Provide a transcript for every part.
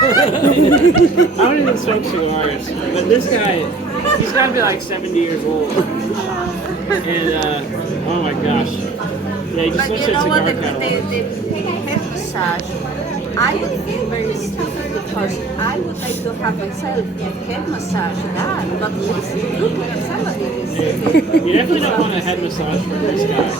don't even smoke cigars, but this guy, he's got to be like 70 years old. And, oh my gosh. Yeah, he just But looks you at know what, cigar the catalog. head massage, I would feel very stupid because I would like to have myself a head massage done, but looking at somebody is You definitely don't want a head massage from this guy.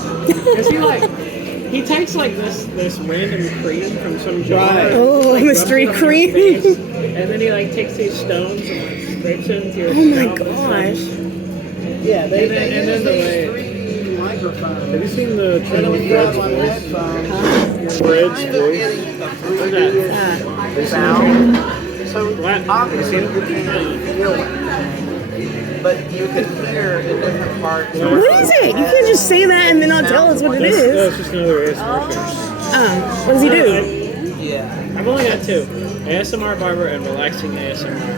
Because he takes like this random cream from some jar. Right. Oh, like, mystery rubs it on your cream. face, and then he like takes these stones and like scrapes it into your Oh my scalp and gosh. stuff. Yeah, they And then use the these way- 3D microphones. Have you seen the And trailer then with when you have Fred's on voice? headphones, Fred's kind of voice. getting a What's 3D sound. So What? obviously you can't feel it, but you can hear in different parts. What is it? You can't just say that and then not tell us what it No, is. it's just another ASMR thing. What does he do? Yeah. I've only got two: ASMR barber and relaxing ASMR.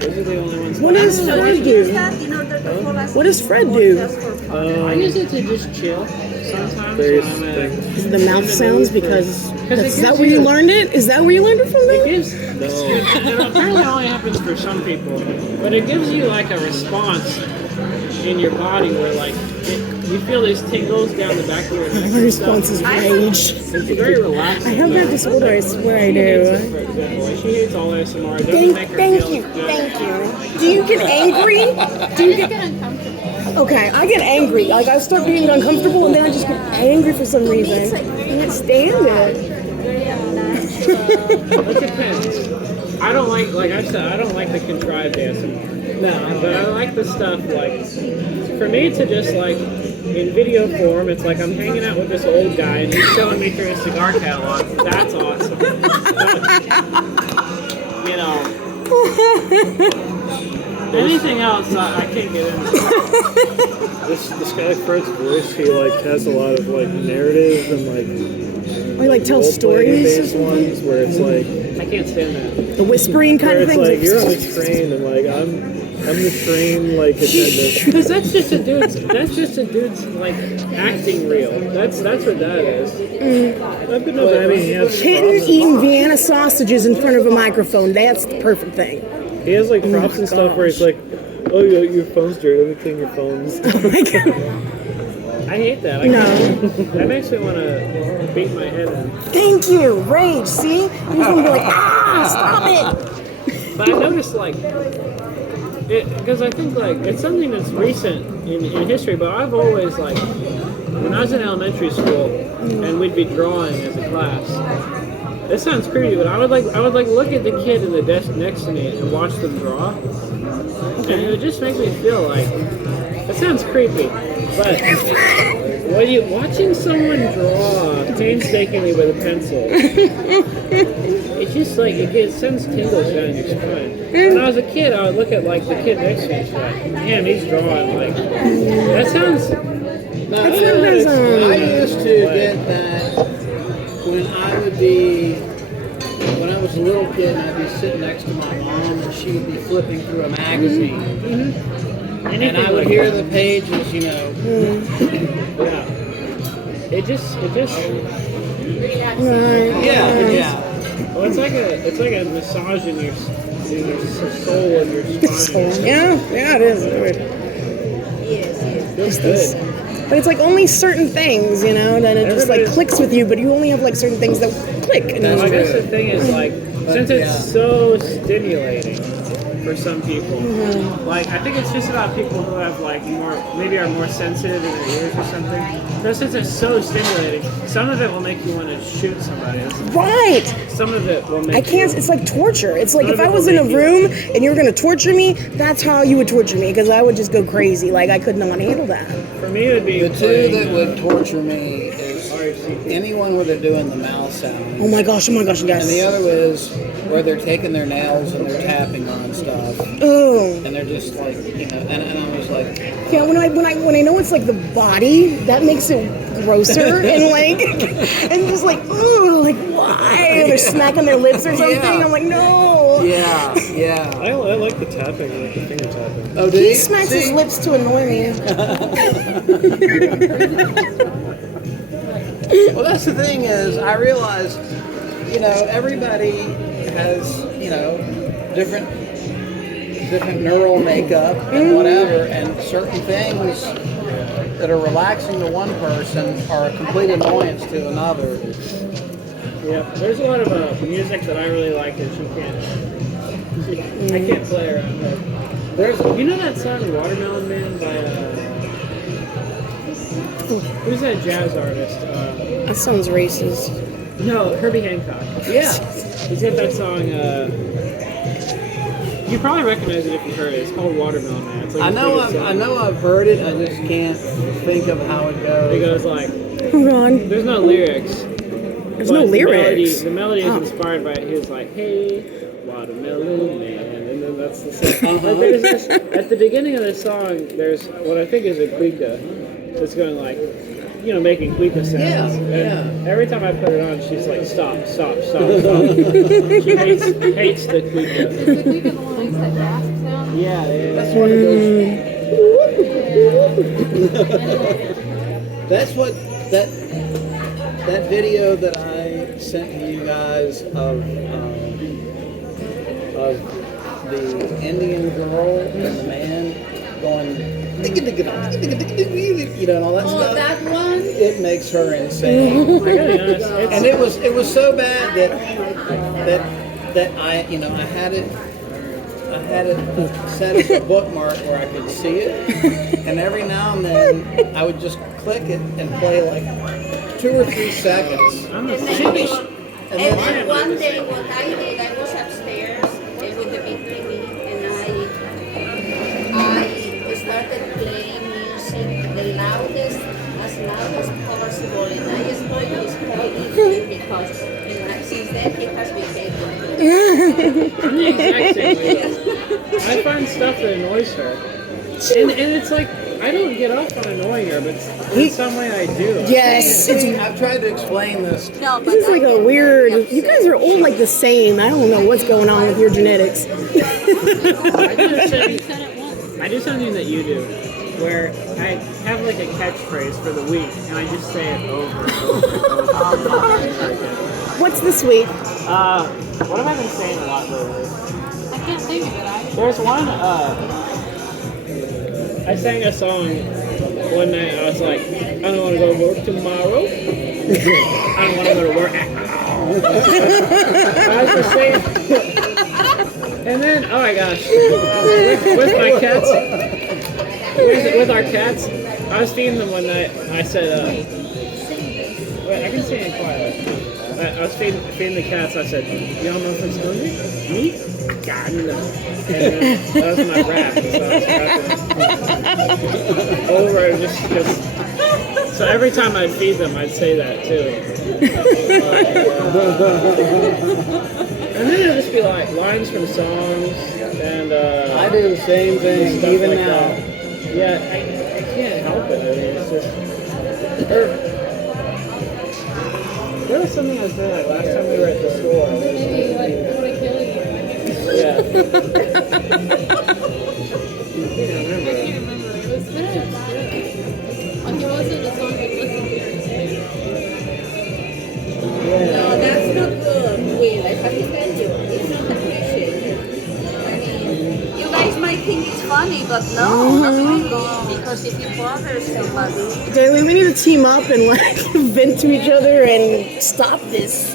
Those are the only ones. What does So Fred you use do? that in order to fall asleep? What does Fred or do? just for fun? I use it to just chill sometimes. Various when I'm things. Is it the mouth sounds? Because it is that gives where you you- learned it? Is that where you learned it from? It Then? gives. It apparently only happens for some people, but it gives you like a response in your body where like you feel these tingles down the back of your neck. My and response is stuff. rage. It's very relaxing. I have that disorder. I swear I She hates it, do. for example. Like, she hates all ASMR. It doesn't make her Thank feel you. good. Thank you. Do you get angry? Do you get Okay, I get angry. Like I start being uncomfortable and then I just get angry for some reason. I can't stand it. It depends. I don't like I said, I don't like the contrived ASMR. No. But I like the stuff like, for me to just like, in video form, it's like I'm hanging out with this old guy and he's showing me through his cigar catalog. That's awesome. But, you know, anything else I can't get into. This guy Fred's voice, he like has a lot of like narrative and like I like tell role-play stories. based ones where it's like I can't stand that. The whispering kind where of it's things. like you're on a train and like I'm the train like attendant. Because that's just a dude's like acting reel. That's what that is. I've been over having hands. Kitten eating Vienna sausages in front of a microphone. That's the perfect thing. He has like props and stuff where he's like, oh your phone's dirty. Let me clean your phones. Oh my god. I hate that. No. That makes me want to beat my head in. Thank you. Rage. See? You're just gonna be like, stop it. But I noticed like, because I think like it's something that's recent in history. But I've always like, when I was in elementary school and we'd be drawing as a class. This sounds creepy, but I would like look at the kid in the desk next to me and watch them draw, and it would just make me feel like it sounds creepy, but when you watching someone draw painstakingly with a pencil, it's just like it sends tingles down your spine. When I was a kid, I would look at like the kid next to me and be like, damn, he's drawing like that sounds. No, That's I not used to get that when I was a little kid and I'd be sitting next to my mom and she would be flipping through a magazine. And I would hear the pages, you know. Yeah. It just. Yeah. Well, it's like a massage in your soul and your spine. Yeah, it is. Feels good. But it's like only certain things, you know, that it just like Everybody's- clicks with you, but you only have like certain things that click. And I then, guess the thing is like, since it's yeah. so stimulating for some people, like I think it's just about people who have like maybe are more sensitive in their ears or something. So since it's so stimulating, some of it will make you want to shoot somebody. right. Some of it will make I can't, you, it's like torture. It's like Some if of I it was will in a make you- room and you were going to torture me, that's how you would torture me because I would just go crazy. Like I could not handle that. for me it would be The two playing, that would torture me is anyone where they're doing the mouth sound. Oh my gosh, And the yes. other is where they're taking their nails and they're tapping on stuff. Oh. And they're just like, you know, and I was like, Yeah, when I know it's like the body, that makes it grosser and like and just like, ooh, like why? They're smacking their lips or something. Yeah. I'm like, no. yeah. I like the tapping, like the finger tapping. Oh, do He you? smacks his See? lips to annoy me. Well, that's the thing is, I realize, you know, everybody has, different neural makeup and whatever, and certain things that are relaxing to one person are a complete annoyance to another. Yeah, there's a lot of music that I really like that I can't play around with. There's, that song Watermelon Man by, who's that jazz artist? That sounds racist. No, Herbie Hancock. Yeah. He's got that song, you probably recognize it if you heard it. It's called Watermelon Man. It's like I his know biggest song. I've heard it, I just can't think of how it goes. It goes like, Hold on. there's no lyrics. There's no lyrics. The melody is Oh. inspired by, he was like, hey, watermelon man, and then that's the song. But there's this, at the beginning of the song, there's what I think is a cuica that's going like, making cuica sounds. Yeah, And every time I put it on, she's like, stop. She hates the cuica. Is the Greek the one that makes that rasp sound? Yeah. That's what it goes. That's what that video that I sent to you guys of the Indian girl and the man going, and all that stuff. That one? It makes her insane. I gotta be honest, And it was so bad that I had it set as a bookmark where I could see it, and every now and then I would just click it and play like 2 or 3 seconds. And then one day what I did, I was upstairs with the big TV, and I started playing music the loudest, as loud as possible, and I spoiled his whole evening because since then he has been taken. I'm the exact same way. I find stuff that annoys her. And it's like, I don't get off on annoying her, but in some way I do. Yes. I've tried to explain this. No, but This is like a weird. You guys are all like the same. I don't know what's going on with your genetics. I do something that you do, where I have like a catchphrase for the week, and I just say it over and over and over. What's this week? What have I been saying a lot lately? I can't think of it. There's one, I sang a song one night, I was like, I don't want to go to work tomorrow. I don't want to go to work at all. I was just saying. And then, oh my gosh, with my cats, with our cats, I was feeding them one night. I said, wait, I can say it quietly. I was feeding the cats. I said, y'all know if it's hungry? Me? God, no. And that was my rap. So I was rapping over just. So every time I'd feed them, I'd say that too. And then it'd just be like lines from songs and I do the same thing stuff even like now. that. Yeah, I can't help it. I mean, it's just. There was something I was doing like last time we were at the store. Maybe like want to kill you. Yeah. I can't remember. It was good. Like it wasn't the song that listened no, that's not good, Will. I have to tell you, it's not appreciated. I mean, you guys might think it's funny, but no, not really. Because if it bothers somebody, Daily, we need to team up and like vent to each other and stop this.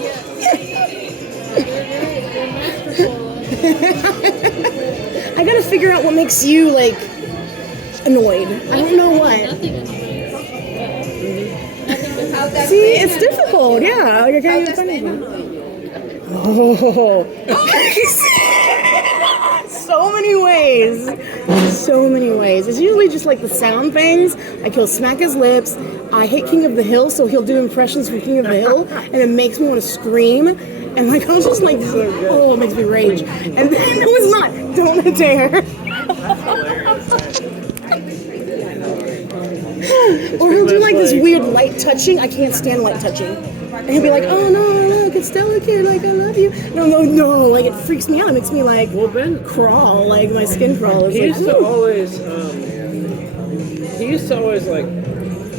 I gotta figure out what makes you like annoyed. I don't know what. Nothing annoying. how that See, it's difficult. Yeah, like I can't even find anything. Oh, so many ways. So many ways. It's usually just like the sound things. Like he'll smack his lips. I hate King of the Hill, so he'll do impressions from King of the Hill, and it makes me want to scream. And like I was just like, oh, it makes me rage. And then it was not. Don't dare. Or he'll do like this weird light touching. I can't stand light touching. And he'll be like, oh no, look, it's Stella Kid, like I love you. No, like it freaks me out. It makes me like crawl, like my skin crawls. He Like, used to always, like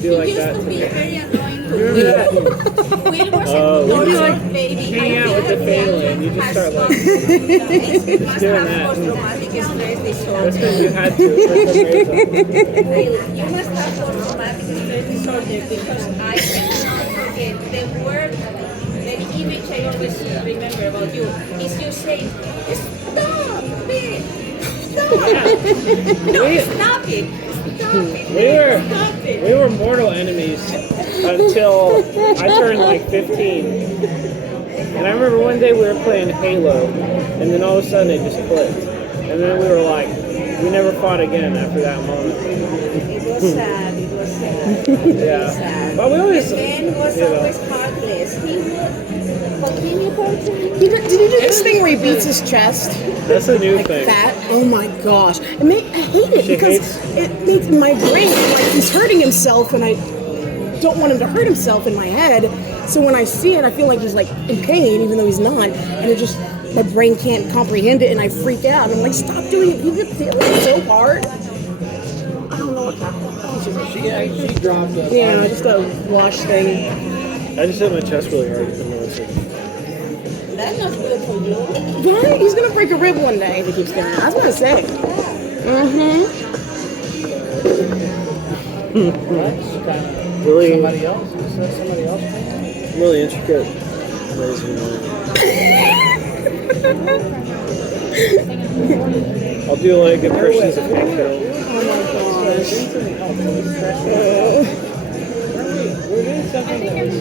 do like used that to to be me. very annoying Remember that? Will was a We'd be like tortured baby. hanging out with the family, and you just start like must doing have that. post-traumatic stress That's disorder. because you had to. For some reason. Will, you must have post-traumatic stress disorder because I cannot forget the word, the image I always remember about you is you saying, "Stop it! Stop it! No, stop it! Stop it! Stop it!" We were mortal enemies until I turned like 15. And I remember one day we were playing Halo, and then all of a sudden it just clicked. And then we were like, we never fought again after that moment. It was sad. It was sad. Yeah. But we always, Ben was you know. always heartless. He would continue torturing. Did he do this thing where he beats his chest? That's a new Like thing. that? Oh my gosh. I hate it She because hates- it makes my brain like he's hurting himself and I don't want him to hurt himself in my head. So when I see it, I feel like he's like in pain even though he's not. And it just, my brain can't comprehend it and I freak out. And I'm like, stop doing it. People feel it so hard. I don't know what's happening. She dropped a Yeah, just a wash thing. I just hit my chest really hard. That's not good for you. Yeah, he's gonna break a rib one day if he keeps doing it. That's what I say. Mm-hmm. That's kind of Really, somebody else. Is that somebody else? really intricate. Amazing. I'll do like impressions of Hank Hill. Oh my gosh. We're doing something that was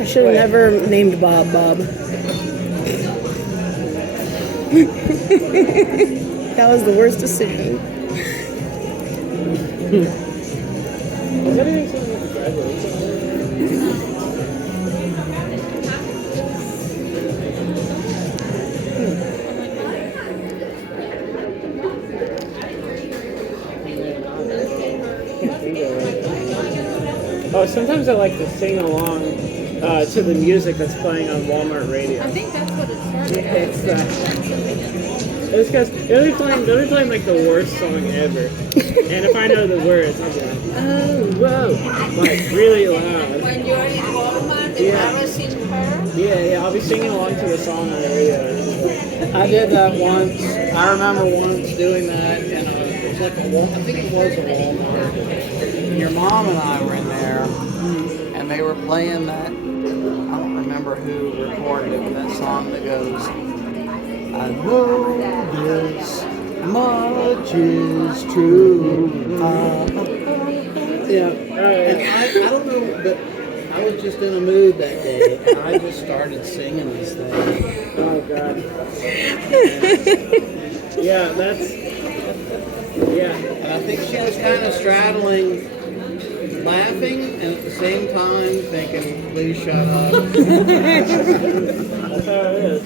I should have never named Bob Bob. That was the worst decision. Is that even something with the graduation? Oh, sometimes I like to sing along to the music that's playing on Walmart radio. I think that's what it started. It's because they'll be playing like the worst song ever, and if I know the words, I'll be like, oh, whoa, like really loud. When you're in Walmart, Yeah. embarrassing her. Yeah, I'll be singing along to the song on the radio. and it's like, I did that once. I remember once doing that, and it was like I think it was a Walmart. Your mom and I were in there, and they were playing that. I don't remember who recorded it, but that song that goes, "I know this much is true." Yeah, and I don't know, but I was just in a mood that day, and I just started singing this thing. oh god. Yeah, that's. Yeah. And I think she was kind of straddling laughing and at the same time thinking, please shut up. That's how it is.